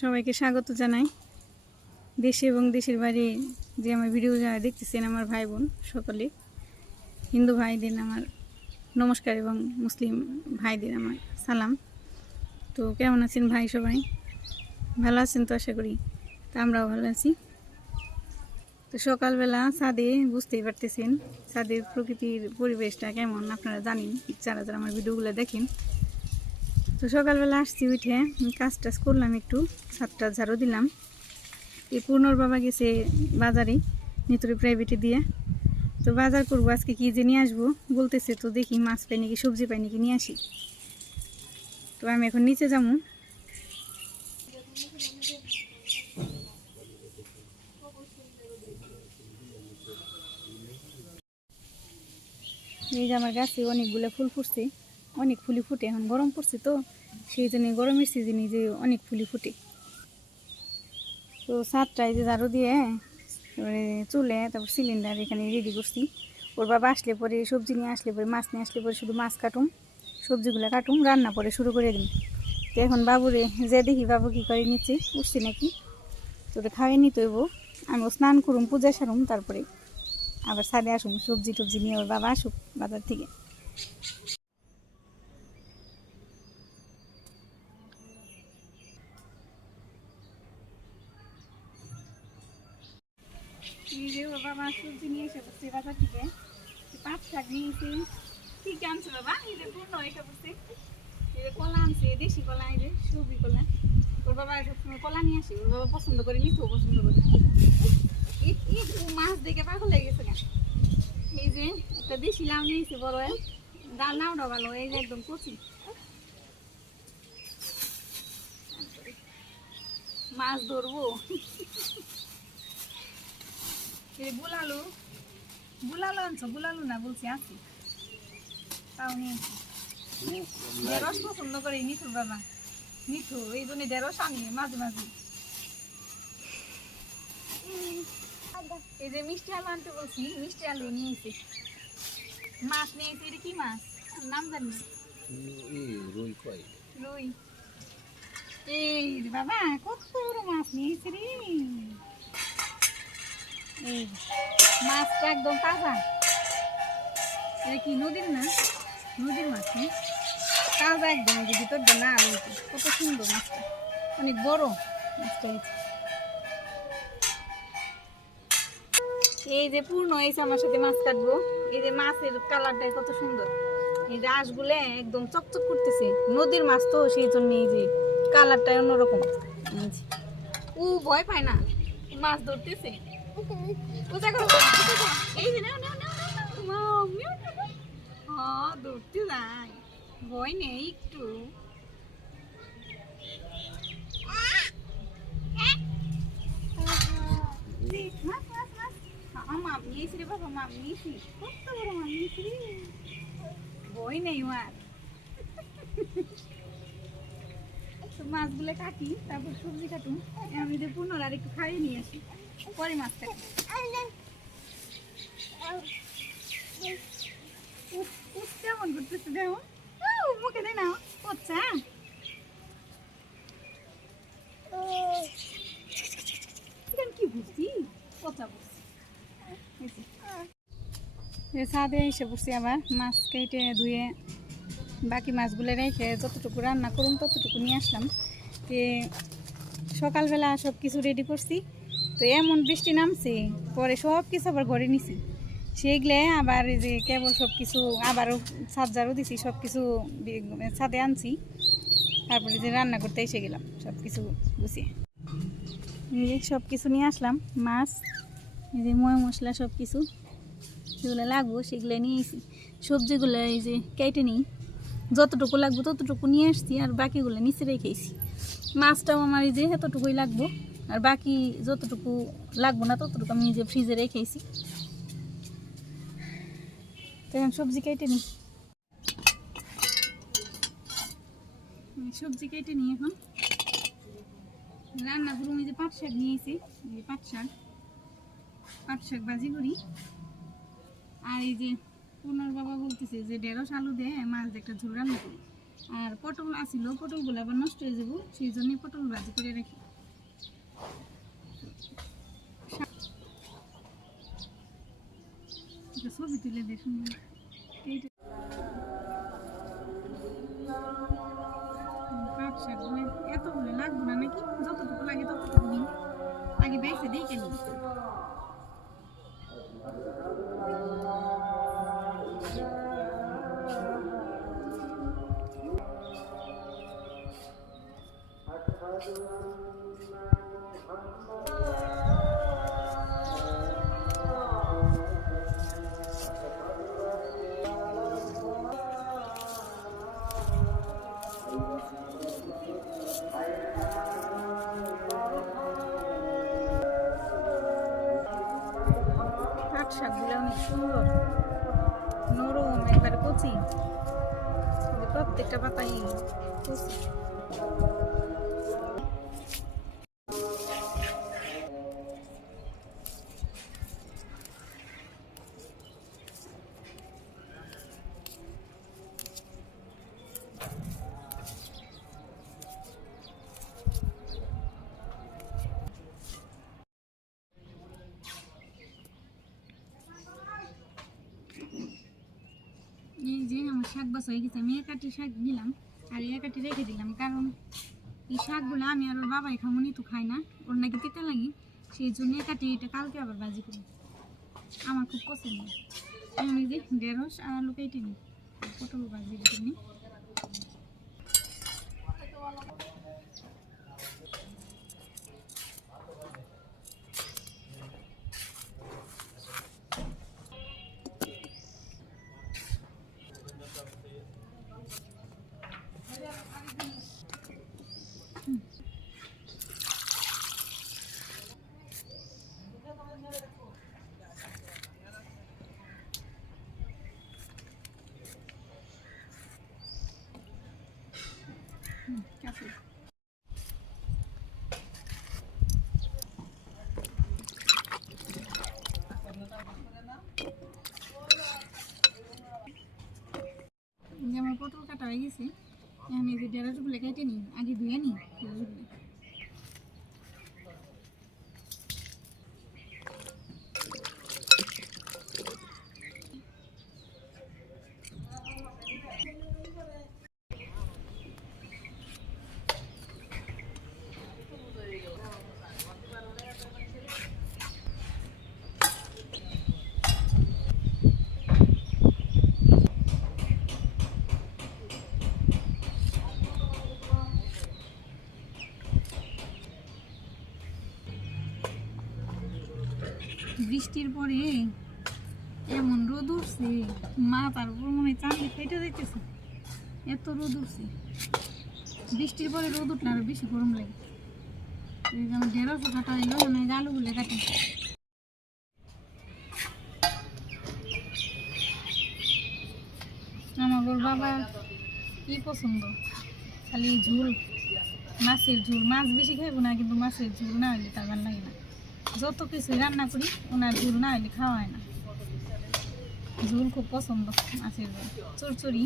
সবাইকে স্বাগত জানাই। দেশে এবং দেশের বাইরে যে আমার ভিডিও যারা দেখতেছেন আমার ভাই বোন সকলে, হিন্দু ভাইদের আমার নমস্কার এবং মুসলিম ভাইদের আমার সালাম। তো কেমন আছেন ভাই? সবাই ভালো আছেন তো আশা করি। তো আমরাও ভালো আছি। তো সকালবেলা ছাদে, বুঝতেই পারতেছেন ছাদের প্রকৃতির পরিবেশটা কেমন আপনারা জানেন যারা যারা আমার ভিডিওগুলো দেখেন। তো সকালবেলা আসছি, উঠে কাজ টাজ করলাম, একটু ছাদটা ঝাড়ু দিলাম। এই পূর্ণর বাবা গেছে বাজারে নিতরে প্রাইভেটে দিয়ে। তো বাজার করবো আজকে, কি যে নিয়ে আসবো বলতেছে। তো দেখি মাছ পাই নাকি সবজি পাই নাকি নিয়ে আসি। তো আমি এখন নিচে যাবো। এই যে আমার গাছে অনেকগুলো ফুল ফুটছে, অনেক ফুলি ফুটে। এখন গরম পড়ছে তো সেই জন্য গরমের সিজনে যে অনেক ফুলি ফুটে। তো ছাদটায় যে ঝাড়ু দিয়ে এবারে চুলে তারপর সিলিন্ডার এখানে রেডি করছি। ওর বাবা আসলে পরে, সবজি নিয়ে আসলে পরে, মাছ নিয়ে আসলে পরে শুধু মাছ কাটুম, সবজিগুলো কাটুম, রান্না পরে শুরু করে দিন। তো এখন বাবুরে যে দেখি বাবু কী করে নিচে উঠছে নাকি, তো ওটা খাওয়াই নিতে হইব। আমিও স্নান করুম, পূজা সারুম, তারপরে আবার ছাদে আসুম সবজি টবজি নিয়ে। ওর বাবা আসুক বাজার থেকে। ওর বাবা সবজি নিয়ে এসে বসছে বাজার থেকে। পাঁচ শাক নিয়েছে। কি আনছে বাবা? এই যে পূর্ণ এসে বসছে। এই যে কলা আনছে, দেশি কলা, এই যে সবজি কলা। ওর বাবা সবসময় কলা নিয়ে আসে, ওর বাবা পছন্দ করে, মিঠু পছন্দ করে। মাছ দেখে পাগল হয়ে গেছে। এই যে একটা দেশি লাউ নিয়েছে বড়, ডাল লাউটা ভালো, এই যে একদম কচি। মাছ ধরবো। বুলালু বুলালু আনছো? বুলালু না বলছি আছি, তাও নিয়েছি। ঢেঁড়স পছন্দ করে মিঠুর বাবা, মিঠু এই জন্য ঢেঁড়স আনি মাঝে মাঝে। এই যে মিষ্টি আলু আনতে বলছি, মিষ্টি আলু নিয়েছি। মাছ নিয়েছি। এটা কি মাছ নাম জানি? রুই। রুই। এই বাবা কত বড় মাছ নিয়েছি রে। এই মাছটা একদম তাজা। এটা কি নদীর না? নদীর মাছ নেই, তাজা একদম। যে ভিতর দিয়ে না আলু, কত সুন্দর মাছটা, অনেক বড় মাছটা। এই যে পূর্ণ এসে আমার সাথে মাছ কাটবো। এই যে মাছের কালারটা কত সুন্দর, এই যে আঁশগুলো একদম চকচক করতেছে। নদীর মাছ তো সেই জন্য এই যে কালারটা অন্যরকম। ও ভয় পায় না, মাছ ধরতেছে। এই যে ধরতে যায়, ভয় নেই একটু। মাপ নিয়েছি রে বাবা, মাপ নিয়েছি, কত বড় মাপ নিয়েছি রে, ভয় নেই মার। মাছগুলো কাটি, তারপর সবজি কাটুন। আমি যে পুনর আর একটু খাইয়ে নিয়ে আসি, পরে মাছ কাটি। কেমন করতেছে দেখো, মুখে দেয় না পচা। কি বুঝছি পচা বুঝছি। ছাদে এসে বসছি, আবার মাছ কেটে ধুয়ে বাকি মাছগুলো রেখে যতটুকু রান্না করুন ততটুকু নিয়ে আসলাম। তো সকালবেলা সব কিছু রেডি করছি, তো এমন বৃষ্টি নামছে, পরে সব কিছু আবার ঘরে নিছি। সেগুলো আবার এই যে কেবল সব কিছু আবারও ছাদ ঝাড়ু দিছি, সব কিছু ছাদে আনছি। তারপরে যে রান্না করতে এসে গেলাম সব কিছু গুছিয়ে। সব কিছু নিয়ে আসলাম, মাছ, এই যে ময় মশলা, সব কিছু যেগুলো লাগবো সেগুলো নিয়েছি। সবজিগুলো এই যে কেটে নিই, যতটুকু লাগবো ততটুকু নিয়ে আসছি, আর বাকিগুলো নিচে রেখেছি। মাছটাও আমার এই যে এতটুকুই লাগবো, আর বাকি যতটুকু লাগবো না ততটুকু আমি যে ফ্রিজে রেখেছি। তো এখন সবজি কেটে নিই, সবজি কেটে নিই। এখন রান্না করুন। এই যে পাট শাক নিয়েছি, পাট শাক ভাজি করি। আর এই যে পুনর বাবা বলতেছে যে ঢেঁড়স আলু দিয়ে মাছ দিয়ে একটা ঝোল রান্না করি। আর পটল আসিল, পটলগুলো আবার নষ্ট হয়ে যাবো, সেই জন্য পটল ভাজি করে রাখি। ছবি তুলে দেখুন এইটা পাট শাকগুলো এতগুলো লাগবে না নাকি, যতটুকু লাগে ততটুকু নিই, আগে বেছে দিই কেন। পাট শাকগুলো অনেক সুন্দর, নরম, একবারে কচি, প্রত্যেকটা পাতাই কচি। এই যে আমার শাক বাছা হয়ে গেছে, আমি একাটি শাক নিলাম আর একাটি রেখে দিলাম, কারণ এই শাকগুলো আমি আর ওর বাবাই খামুনি, তো খাই না, ওর নাকি তিতা লাগে, সেই জন্য একাটি এটা কালকে আবার ভাজি করি, আমার খুব পছন্দ। আমি যে ঢেঁড়স আর আলু কেটে নিই, পটল ভাজি কেটে নিই। কাঁচা যেমন পটল কাটা হয়ে গেছে, আমি যে ঢেঁড়সগুলো কেটে নিই, আগে ধুয়ে নিই ঢেঁড়সগুলো। বৃষ্টির পরে এমন রোদ উঠছে, মাথার উপর মনে হয় চাঁদে ফেটে যাইতেছে, এত রোদ উঠছে। বৃষ্টির পরে রোদ উঠলে আরো বেশি গরম লাগে। যেমন ঢেঁড়স কাটা হইলো, আমি আলুগুলো কাটি। আমার ওর বাবা কি পছন্দ, খালি ঝোল, মাছের ঝোল, মাছ বেশি খাইবো না, কিন্তু মাছের ঝোল না হইলে তার ভালো লাগে না। যত কিছু রান্না করি ওনার ঝোল না হইলে খাওয়া হয় না, ঝোল খুব পছন্দ, মাছের ঝোল, চড়চড়ি।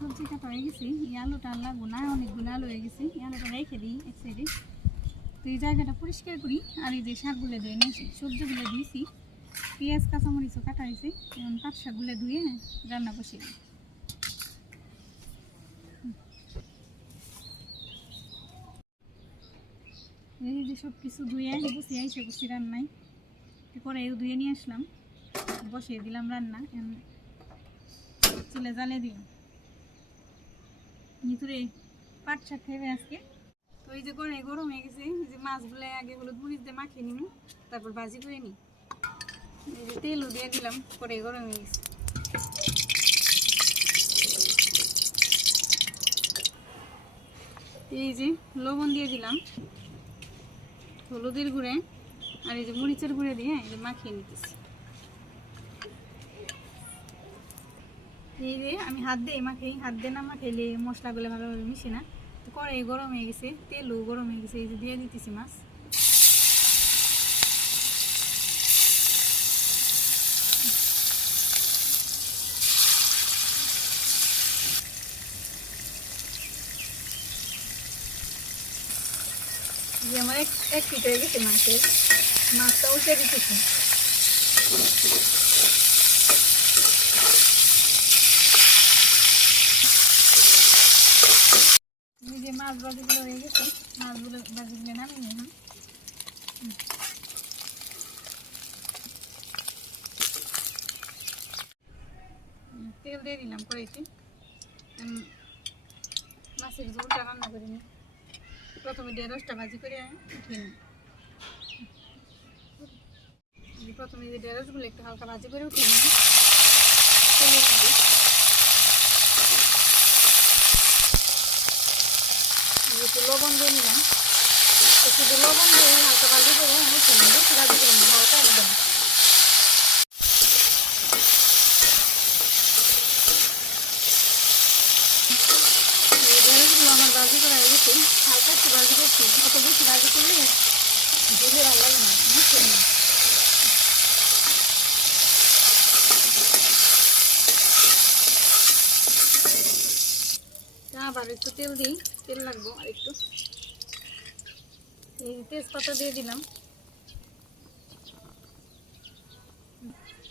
সবজি কাটা হয়ে গেছি, এই আলুটা লাগবো না, অনেকগুলো আলু হয়ে গেছি, এই আলুটা রেখে দিই এক সাইডে। তো এই জায়গাটা পরিষ্কার করি, আর এই যে শাকগুলো ধুয়ে নিয়েছি, সবজিগুলো দিয়েছি, পেঁয়াজ কাঁচামরিচও কাটা হয়েছে, এবং পাট শাকগুলো ধুয়ে রান্না বসিয়ে দিই। এই যে সব কিছু ধুয়ে বসিয়ে এসে বসি রান্নায়, করে ধুয়ে নিয়ে আসলাম, বসিয়ে দিলাম রান্না, চুলে জ্বালিয়ে দিলাম। ভিতরে পাট শাক খাইবে আজকে। তো এই যে করে গরম হয়ে গেছে, এই যে মাছগুলো আগে হলুদ মরিচ দিয়ে মাখিয়ে নিব, তারপর ভাজি করে নিই। এই যে তেলও দিয়ে দিলাম, করে গরম হয়ে গেছে। এই যে লবণ দিয়ে দিলাম, হলুদের গুঁড়ে, আর এই যে মরিচের গুঁড়ে দিয়ে এই যে মাখিয়ে নিতেছি। এই যে আমি হাত দিয়ে মাখাই, হাত দিয়ে না মাখাইলে মশলাগুলো ভালোভাবে মিশে না। তো করে গরম হয়ে গেছে, তেলও গরম হয়ে গেছে, এই যে দিয়ে দিতেছি মাছ। যে আমার এক পিঠ হয়ে গেছে মাছের, মাছটা উঠে দিতেছি। এই যে মাছ ভাজিগুলো হয়ে গেছে, মাছগুলো ভাজিগুলো নামিয়ে নিলাম। তেল দিয়ে দিলাম কড়াইতে, মাছের ঝোলটা রান্না করে নিই। প্রথমে ঢেঁড়সটা ভাজি করে উঠিয়ে নিই। প্রথমে যে ঢেঁড়সগুলো একটু হালকা ভাজি করে উঠিয়ে নিই তেলের মধ্যে। একটু লবণ দিয়ে নিলাম, শুধু লবণ দিয়ে হালকা ভাজি করে উঠিয়ে নিই, বেশি ভাজি করে নিই, হালকা একদম। ঢেঁড়সগুলো আমার ভাজি করা হয়ে গেছে, হালকা একটু ভাজি করছি, অত বেশি ভাজি করলে ঝোলে ভালো লাগে না, মুখে না। আবার একটু তেল দিই, তেল লাগবো আর একটু। এই তেজপাতা দিয়ে দিলাম,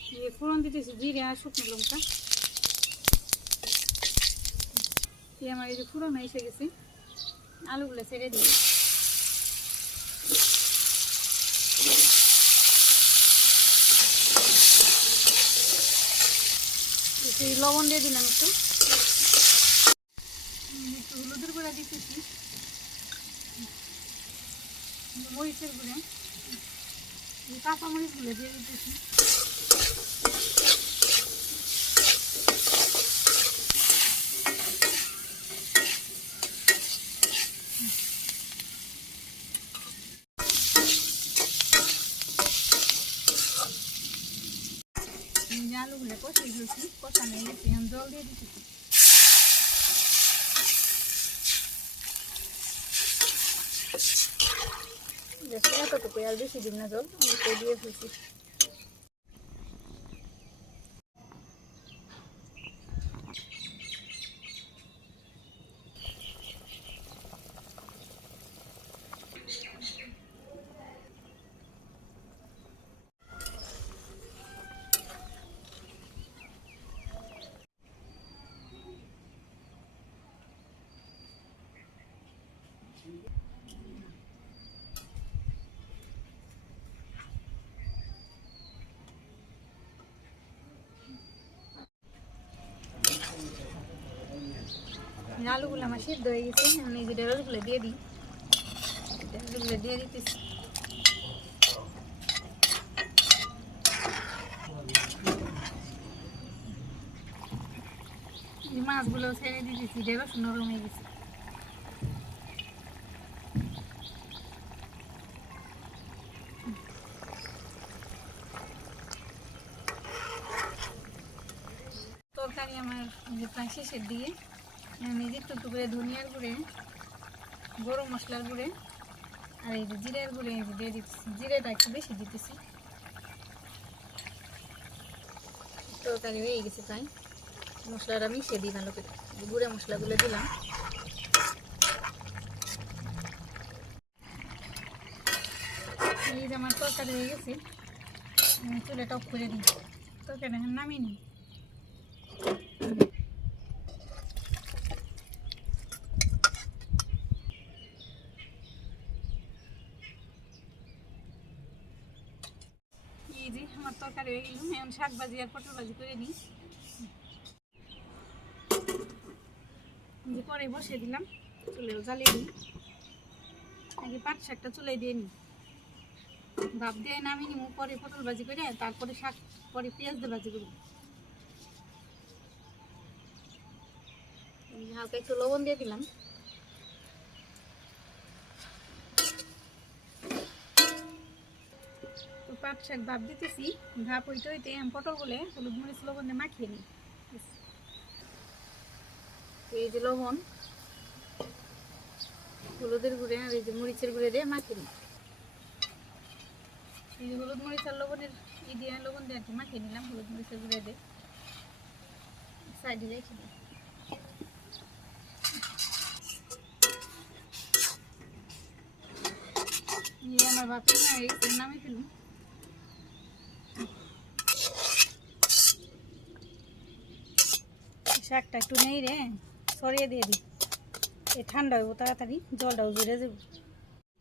দিয়ে ফোড়ন দিতেছি জিরে আর শুকনো লঙ্কা। দিয়ে আমার এই যে ফোড়ন এসে গেছে, আলুগুলো ছেড়ে দিই। লবণ দিয়ে দিলাম একটু, হলুদের গুঁড়া দিতেছি, মরিচের গুঁড়ে, কাঁচা মরিচগুলো দিয়ে দিতেছি। আলুগুলো কষিয়ে দিয়েছি, কষানো হয়ে গেছে, আমি জল দিয়ে দিতেছি। এতটুকু আর বেশি দিন না, জল আমি দিয়ে ফেলছি। আলুগুলো আমার সিদ্ধ হয়ে গেছে, আমি এই যে ঢেঁড়সগুলো দিয়ে দিই, ঢেঁড়সগুলো দিয়ে দিতেছি। মাছগুলো ছেড়ে দিতেছি, ঢেঁড়স নরম হয়ে গেছে। তরকারি আমার যে প্রায় শেষের দিয়ে, আমি যে একটু করে ধনিয়ার গুঁড়ে, গরম মশলার গুঁড়ে, আর এই যে জিরার গুঁড়ে দিয়ে দিতেছি, জিরাটা একটু বেশি দিতেছি। তরকারি হয়ে গেছে প্রায়, মশলাটা মিশিয়ে দিই ভালো করে, গুঁড়া মশলাগুলো দিলাম। এই যে আমার তরকারি হয়ে গেছে, চুলাটা অফ করে দিই, তরকারি এখন নামিয়ে নিই। এই যে আমার তরকারি হয়ে গেল, এখন শাক ভাজি আর পটল ভাজি করে নিই। যে পরে বসিয়ে দিলাম, চুলেও জ্বালিয়ে দিই। আগে পাট শাকটা চুলে দিয়ে নিই, ভাপ দিয়ে নামিয়ে নিই, পরে পটল ভাজি করে তারপরে শাক, পরে পেঁয়াজ দিয়ে ভাজি করব। হালকা একটু লবণ দিয়ে দিলাম। তো পাট শাক ভাপ দিতেছি, ভাপ হইতে হইতে আমি পটলগুলো হলুদ মরিচ লবণ দিয়ে মাখিয়ে নিই। এই যে লবণ, হলুদের গুঁড়ে আর এই যে মরিচের গুঁড়ে দিয়ে মাখিয়ে নিই। এই যে হলুদ মরিচ আর লবণের দিয়ে লবণ দিয়ে আর কি মাখিয়ে নিলাম, হলুদ মরিচের গুঁড়ে দিয়ে সাইডে রেখে দিই। আমার বাপের নামে ফেলুন। শাকটা একটু নেই রে, সরিয়ে দিয়ে দিই, এই ঠান্ডা হইব তাড়াতাড়ি, জলটাও জুড়ে যাবো।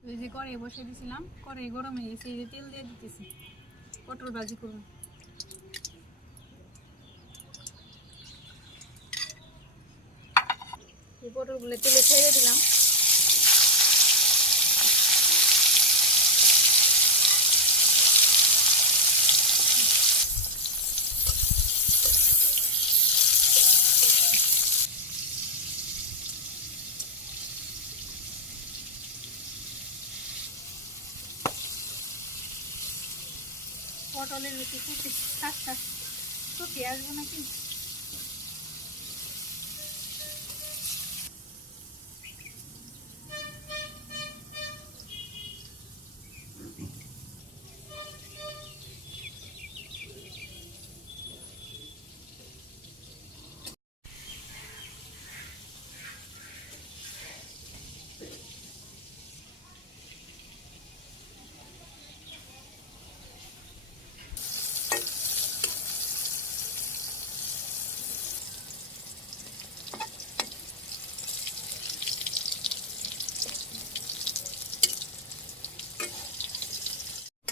ওই যে কড়াই বসে দিয়েছিলাম, কড়াই গরম হয়ে গেছে, এই যে তেল দিয়ে দিতেছি, পটল ভাজি করুন। এই পটলগুলো তেলে ছেড়ে দিলাম। পটলের বেশি ফুটি ফুটি আসবো নাকি?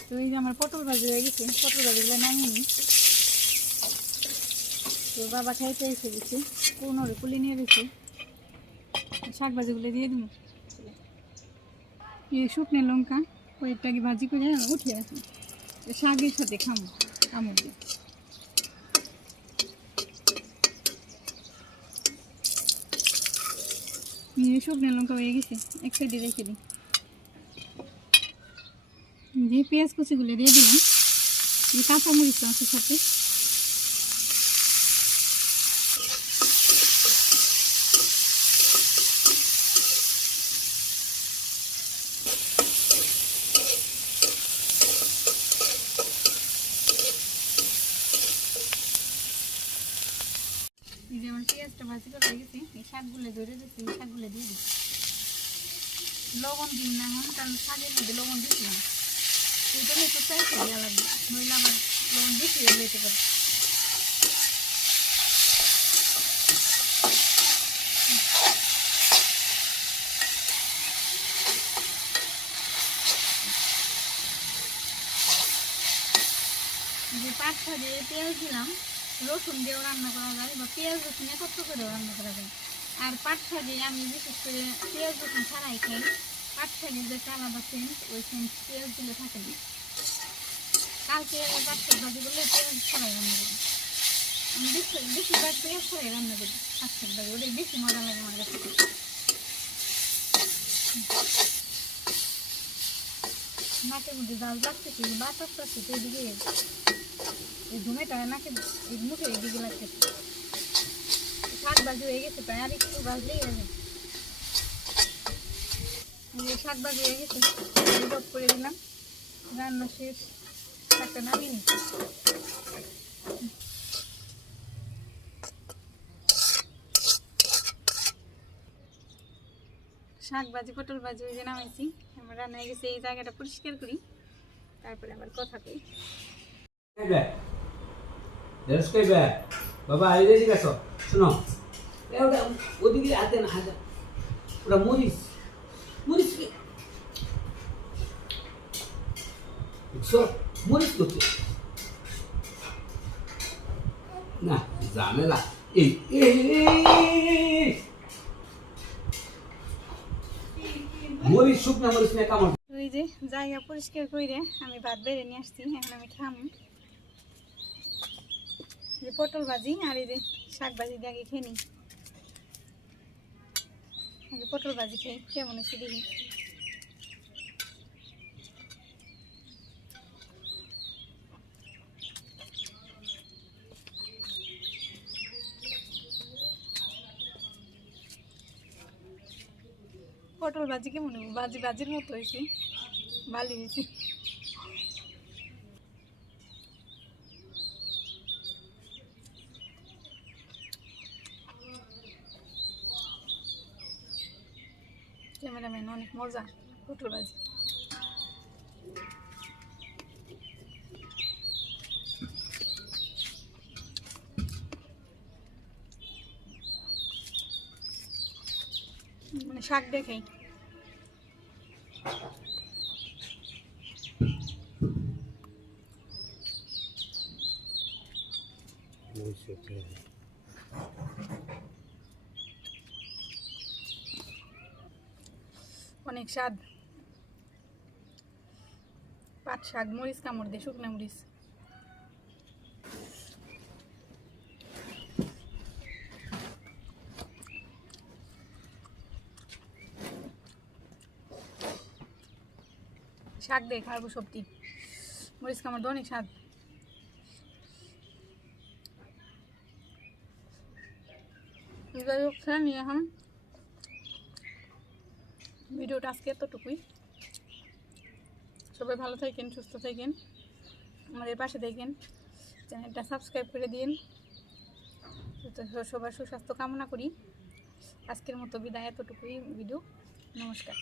তো এই যে আমার পটল ভাজি হয়ে গেছে, পটল ভাজিগুলো নামিয়ে নিই। তো বাবা খাইতে এসে গেছে, কোনোরে কুলি নিয়ে গেছে, শাক ভাজিগুলো দিয়ে দিব। এই শুকনো লঙ্কা কয়েকটাকে ভাজি করে উঠিয়ে রাখি, শাকের সাথে খাবো কামড় দিয়ে। শুকনো লঙ্কা হয়ে গেছে, এক সাইডে রেখে দিই। যে পেঁয়াজ কুচিগুলো দিয়ে দিলাম, কাঁচামরিচ আছে সাথে। এই যে আমার পেঁয়াজটা ভাজি করে হয়ে গেছে, এই শাকগুলো ধরে দিচ্ছি, এই শাকগুলো দিয়ে দিই। লবণ দিই না এখন, কারণ শাকের মধ্যে লবণ দিচ্ছিলাম, সেটা একটু চাইতে দেওয়া লাগবে, নইলে আবার লবণ বেশি হয়ে যেতে পারে। যে পাট শাকে পেঁয়াজ দিলাম, রসুন দিয়েও রান্না করা যায়, বা পেঁয়াজ রসুন একত্র করেও রান্না করা যায়। আর পাট শাকে আমি বিশেষ করে পেঁয়াজ রসুন ছাড়াই খাই, পাট শাকের যে আলাদা সেন্ট, ওই সেন্ট পেঁয়াজ দিলে থাকে না। কালকে পাট শাক ভাজি করলে পেঁয়াজ ছাড়াই রান্না করি, আমি বেশিরভাগ পেঁয়াজ ছাড়াই রান্না করি পাট শাক ভাজি, ওটাই বেশি মজা লাগে আমার কাছে। নাকের মধ্যে জাল লাগতেছে, বাতাস লাগতেছে, এদিকে এই ধুমেটা নাকে মুখে এদিকে লাগতেছে। শাক ভাজি হয়ে গেছে প্রায়, আর একটু ভাজলেই হয়ে যাবে। শাক ভাজি হয়ে গেছে, ডব করে দিলাম, রান্না শেষ, শাকটা নামিয়ে নিচ্ছি। শাক ভাজি পটল ভাজি ওই যে নামাইছি, আমার রান্না হয়ে গেছে। এই জায়গাটা পরিষ্কার করি, তারপরে আবার কথা কই। বাবা এদিকে আসো, শোনো ওটা ওদিকে হাতে না হাতে, ওটা মরিচ মরিচ দেখছো, মরিচ করছে না, ঝামেলা। এই মরিচ শুকনা মরিচ নিয়ে কামড়। ওই যে জায়গা পরিষ্কার কইরে আমি ভাত বেড়ে নিয়ে আসছি, এখন আমি খামু। যে পটল ভাজি আর এই যে শাক ভাজি দিয়ে আগে খেয়ে নিই। আগে পটল ভাজি খেয়ে কেমন হচ্ছে দেখি। পটল ভাজি কেমন হবে? ভাজি ভাজির মতো হয়েছে, ভালো হয়েছে। ক্যামেরাম্যান অনেক মজা পটল ভাজি। মানে শাক দেখাই অনেক স্বাদ। পাট শাক মরিচ কামড় দিয়ে, শুকনা মরিচ। শাক দিয়ে খাবো সবটি, মরিচ কামড় দিয়ে অনেক স্বাদ। যাই হোক খেয়ে নিয়ে এখন ভিডিওটা আজকে এতটুকুই। সবাই ভালো থাকেন, সুস্থ থাকেন, আমাদের পাশে থাকেন, চ্যানেলটা সাবস্ক্রাইব করে দিন। সবার সুস্বাস্থ্য কামনা করি। আজকের মতো বিদায়, এতটুকুই ভিডিও। নমস্কার।